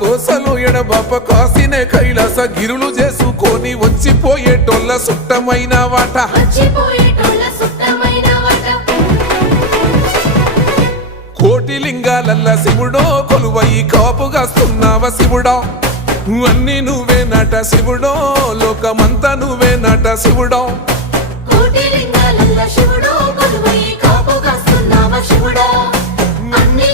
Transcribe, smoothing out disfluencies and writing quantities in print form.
గోసలు ఎడబాప కాసినే కైలాస గిరులు చేసుకొని వచ్చిపోయేటోళ్ళ సుట్టమైన వాట కోటి లింగాలల్ల శివుడో కొలువయి కాపుగాస్తున్నావ శివుడా అన్ని నువ్వే నట శివుడో లోకమంతా నువ్వే నట శివుడో కోటి లింగాలల్ల శివుడో కొలువయి కాపుగాస్తున్నావ శివుడా అన్ని